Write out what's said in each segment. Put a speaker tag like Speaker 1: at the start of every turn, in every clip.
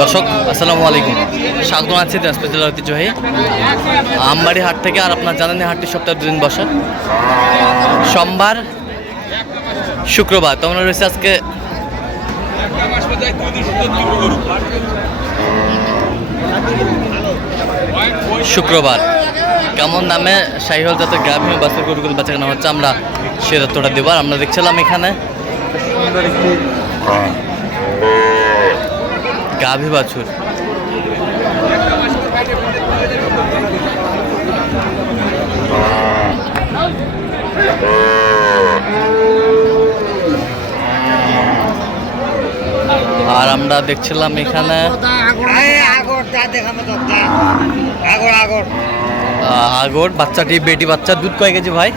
Speaker 1: দর্শক, আসসালামু আলাইকুম। স্বাগত আছি দিনাজপুর ঐতিহ্যবাহী আমবাড়ি হাট থেকে আর আপনার জানেন হাটটি সপ্তাহে দুদিন বসা। সোমবার, শুক্রবার। তোমরা রয়েছে আজকে শুক্রবার। কেমন দামে শাহিহল জাতের গ্রামীণ বাসের গরুগুলো বেচা কেনা হচ্ছে আমরা সে তথ্যটা দেবো। আর আমরা দেখছিলাম এখানে গাভী বাছুর। আর আমরা দেখছিলাম এখানে আগর বাচ্চাটি বেটি বাচ্চা দুধ কয় কেজি ভাই?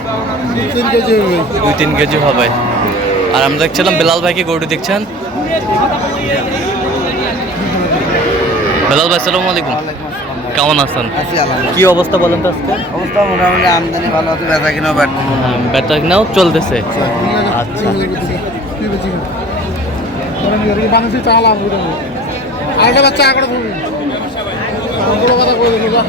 Speaker 1: দুই তিন কেজি হবে। আর আমরা দেখছিলাম বেলাল ভাইকে গরুটি দেখছেন। বেলাল ভাই সালামু আলাইকুম। কেমন আছেন? কি অবস্থা বলেন তো আজকে?
Speaker 2: অবস্থা মোটামুটি আমদানি ভালো আছে বেচা কিনাও ব্যাট
Speaker 1: ব্যাটা কিনাও চলতেছে। আচ্ছা।
Speaker 3: আরেকটা বাচ্চা আঁকড়া ধরুন কথা করে দেবো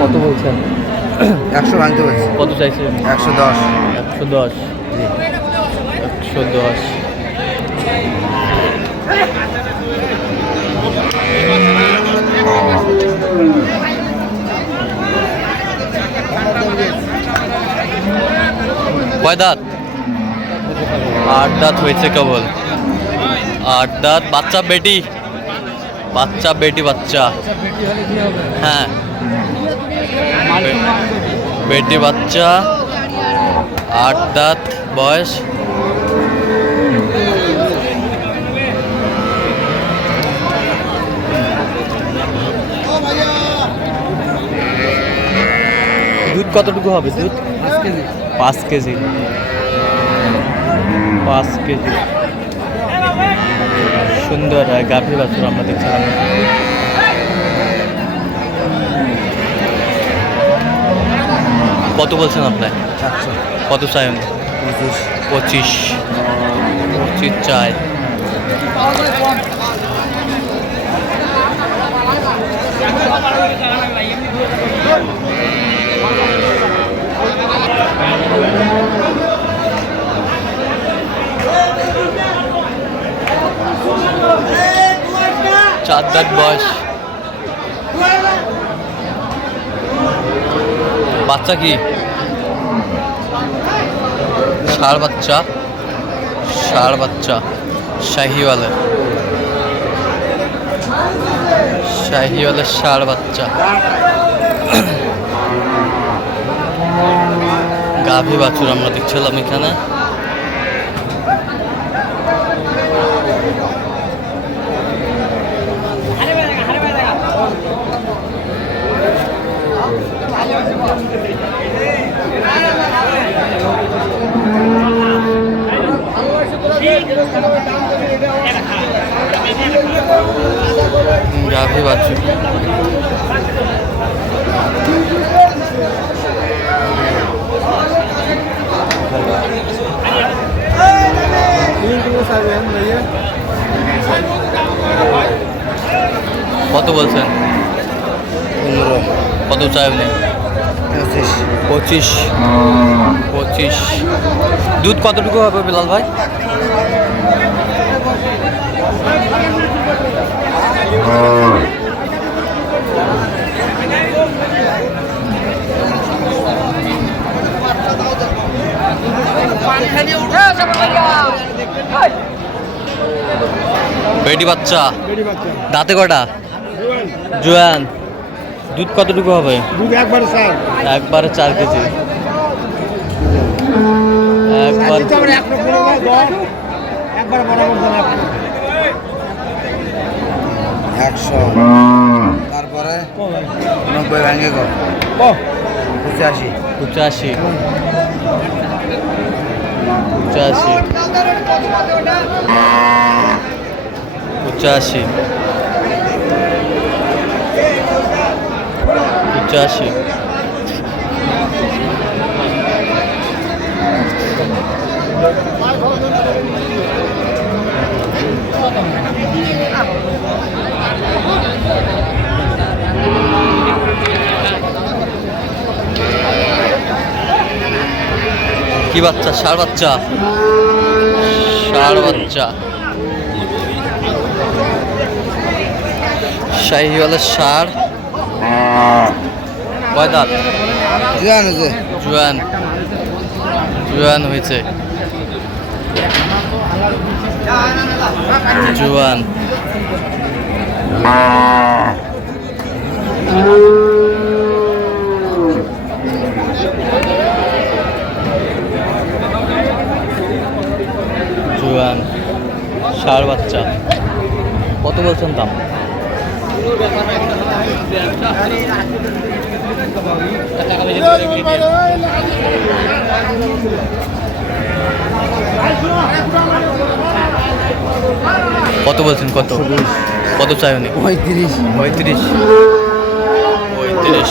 Speaker 1: কত বলছেন?
Speaker 2: একশো ভাঙতে পারছি
Speaker 1: কত চাইছেন?
Speaker 2: একশো দশ।
Speaker 1: একশো দশ। একশো দশ। কয় দাঁত? আট দাঁত হয়েছে কেবল। আট দাঁত, বাচ্চা বেটি। বাচ্চা বেটি, বাচ্চা। হ্যাঁ। বেটি, বাচ্চা। আট দাঁত, বয়স। দুধ কতটুকু হবে? দুধ? পাঁচ কেজি। পাঁচ কেজি। সুন্দর আহ, গাভী বাছুর আমরা দেখছিলাম। কত বলছেন আপনার কত চাই
Speaker 2: পঁচিশ।
Speaker 1: পঁচিশ। পঁচিশ চাই। দাঁত বয়স। বাচ্চা কি? ষাড় বাচ্চা। ষাড় বাচ্চা। শাহিওয়ালের। শাহিওয়ালের ষাড় বাচ্চা। গাভী বাছুর আমরা দেখছিলাম এখানে। গাভী বাছুর কত বলছেন?
Speaker 2: পনেরো
Speaker 1: কত চাই আপনি
Speaker 2: পঁচিশ
Speaker 1: পঁচিশ। পঁচিশ। দুধ কতটুকু হবে বিলাল ভাই? বেটি বাচ্চা। দাঁতে কটা জোয়ান। দুধ কতটুকু হবে?
Speaker 3: একবারে
Speaker 1: চার। কেজি। একবার
Speaker 2: একশো। তারপরে নব্বই ভাঙে গো পঁচাশি।
Speaker 1: পঁচাশি। পঁচাশি। পঁচাশি। পঁচাশি। কি বাচ্চা? ষাড় বাচ্চা? ষাড় বাচ্চা। শাহিওয়ালের ষাড়। কয় দাঁত?
Speaker 2: জান আছে
Speaker 1: জুয়ান। জুয়ান হয়েছে। জুয়ান জুয়ান। ষাড় বাচ্চা। কত বলছেন দাম? কত বলছেন কত? কত চাই উনি?
Speaker 2: পঁয়ত্রিশ।
Speaker 1: পঁয়ত্রিশ। পঁয়ত্রিশ।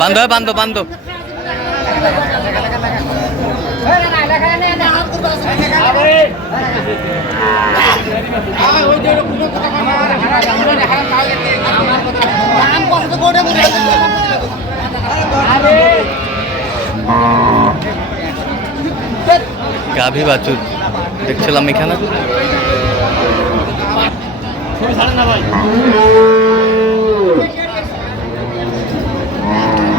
Speaker 1: বান্ধব বান্ধব বান্ধব গাভী বাছুর। দেখছিলাম এখানে।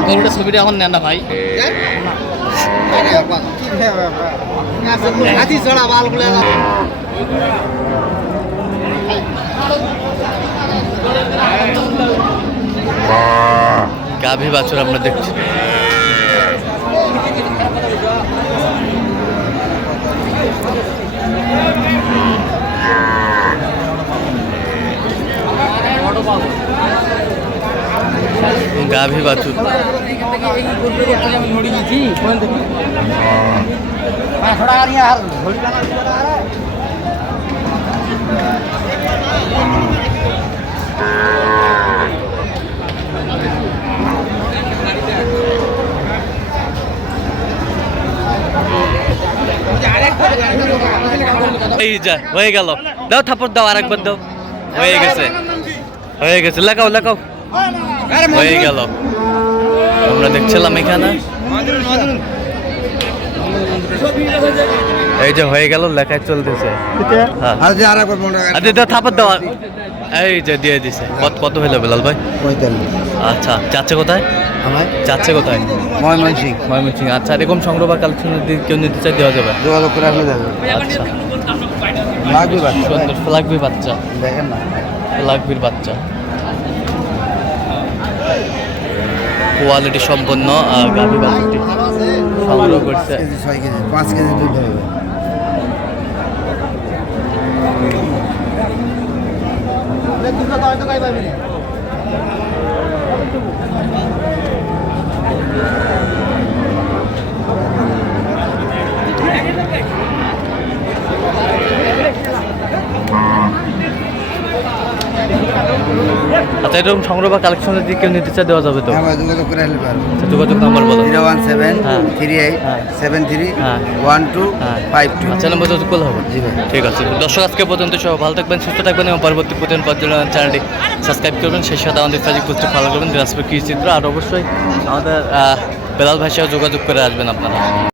Speaker 1: গরুটা ছবিটা এখন নেন না ভাই। গাভী বাছুর আমরা দেখছি। গাভী বাছুর। এই যা হয়ে গেল। দাও থাপড় দাও আরেকবার দাও। হয়ে গেছে। হয়ে গেছে লাগাও লাগাও। হয়ে গেল। আমরা দেখছিলাম এখানে। এই যে হয়ে গেল লেখায় চলতেছে। হ্যাঁ।
Speaker 2: আর যে আর একবার পনেরো
Speaker 1: আরে দাও থাপড় দাও। এই যে দিয়ে দিছে। কত কত হইল বেলাল ভাই? আচ্ছা যাচ্ছে কোথায়?
Speaker 2: আমায়?
Speaker 1: যাচ্ছে কোথায়?
Speaker 2: ময়মনসিং
Speaker 1: ময়মনসিংহ। আচ্ছা এরকম সংগ্রহ বা কালেকশন যদি কেউ নিতে চাই দেওয়া যাবে।
Speaker 2: যোগাযোগ করে আসলে যাবে।
Speaker 1: আচ্ছা।
Speaker 2: লাগবে বাচ্চা
Speaker 1: সুন্দর ফ্লাগবি বাচ্চা।
Speaker 2: দেখেন না।
Speaker 1: ফ্লাগবির বাচ্চা। কোয়ালিটি সম্পন্ন আর গাভী বাচ্চাটি সংগ্রহ করছে।
Speaker 2: পাঁচ কেজি ছয় কেজি পাঁচ কেজি দুধ হবে।
Speaker 1: আচ্ছা এরকম সংগ্রহ বা কালেকশন যদি কেউ নিতে চাই দেওয়া যাবে তো?
Speaker 2: হ্যাঁ ভাই, যোগাযোগ করে আসলে পারবে
Speaker 1: আচ্ছা যোগাযোগ নাম্বার বলো।
Speaker 2: জিরো ওয়ান সেভেন
Speaker 1: হ্যাঁ।
Speaker 2: থ্রি এইট
Speaker 1: হ্যাঁ।
Speaker 2: Seven three. One two. Five two.
Speaker 1: আচ্ছা নাম্বার যোগাযোগ করলে হবে।
Speaker 2: জি ভাই।
Speaker 1: ঠিক আছে। দর্শক আজকে পর্যন্ত সব ভালো থাকবেন সুস্থ থাকবেন এবং পরবর্তী প্রতিদিন পর্যটন চ্যানেলটি সাবস্ক্রাইব করবেন। সেই সাথে আমাদের ফেসবুক পোস্টে ফলো করবেন দিনাজপুর কৃষি চিত্র। আর অবশ্যই আমাদের বেলাল ভাষাও যোগাযোগ করে আসবেন আপনারা।